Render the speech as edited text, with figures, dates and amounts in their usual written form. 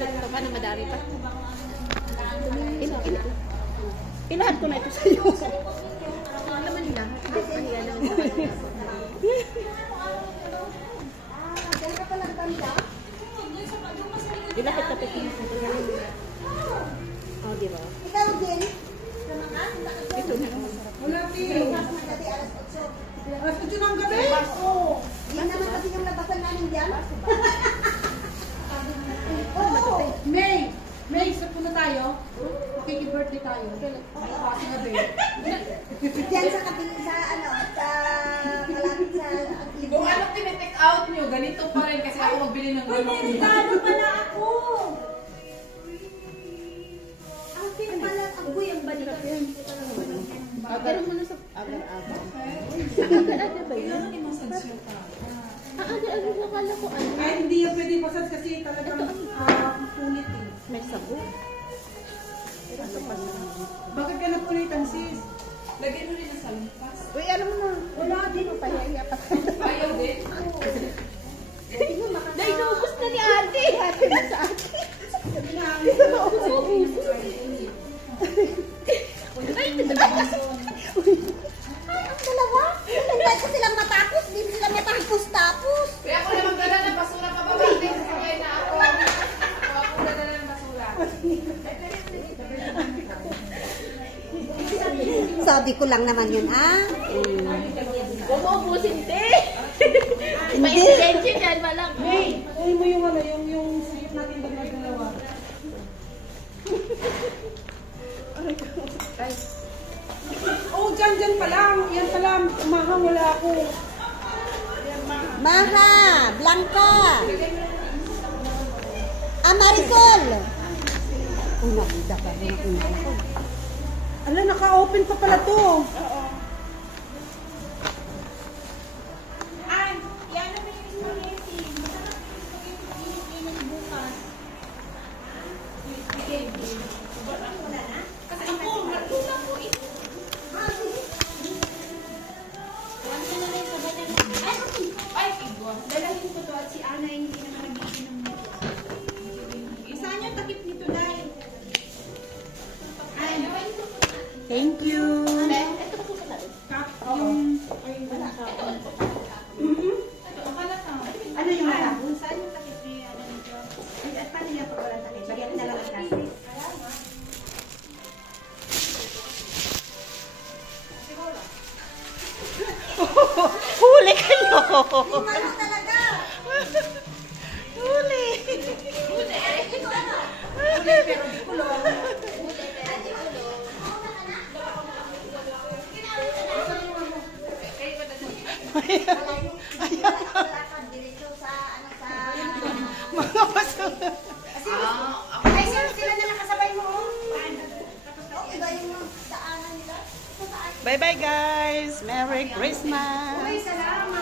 Paano madami pa? Ilahat ko na ito sa iyo. Ano naman nila? Ilahat ka pa ito. Oh, di ba? Ikaw din. Ito na. Wala din. Alas 8 ng gabi. Yan naman kasi yung labasan namin dyan. May, isa po na tayo. Birthday tayo. Kasi na din. Diyan sa kapili sa malapit sa Kung ano tinitake out nyo, ganito pa rin kasi ako magbili ng Uy, may regalo pala ako. Akin pala ako yung balikat. Pero muna sa agar-agar. Agar-agar ba yun? Agar-agar ko kala ko ano. Ay, hindi yan pwede pasad kasi talagang punit eh. May sabo. Bakit ka napulitan, sis? Lagyan mo rin ng salampas. Uy, alam mo na. Wala din. Pahiya pa. Ayaw din. Dahil naubos na ni ate. Ate na sa ate. Isa na ubos. Ay, ang dalawa. Hintay ko silang matapos. Di sila matapos-tapos. Kaya ako na magdala ng basura pa ba? Sabay na ako. Ako dadala ng basura. Sabi ko lang naman yun, huwag mo ubusin, te. May intention yan, walang. May, uwi mo yung yung sweet natin dalawa. Oh, dyan pa lang. Yan pa lang. Umahang wala ako. Maha, Blanca. Marisol. Uy, nakita pa rin ako. Ala, naka-open pa pala to. Dalahin ko to at si Ana hindi naman nag-iinom nito. Saan yung takip nito, Day? Thank you. Ano yung malabon? Saan yung takip niya? At paano yung pag walang takip? Bagyan na lang ang kasi. Huli kayo. Ano talaga? Huli. Mga basura. Ay, sila na nakasabay mo. Iba yung daanan nila. Bye-bye, guys. Merry Christmas. Uy, salamat.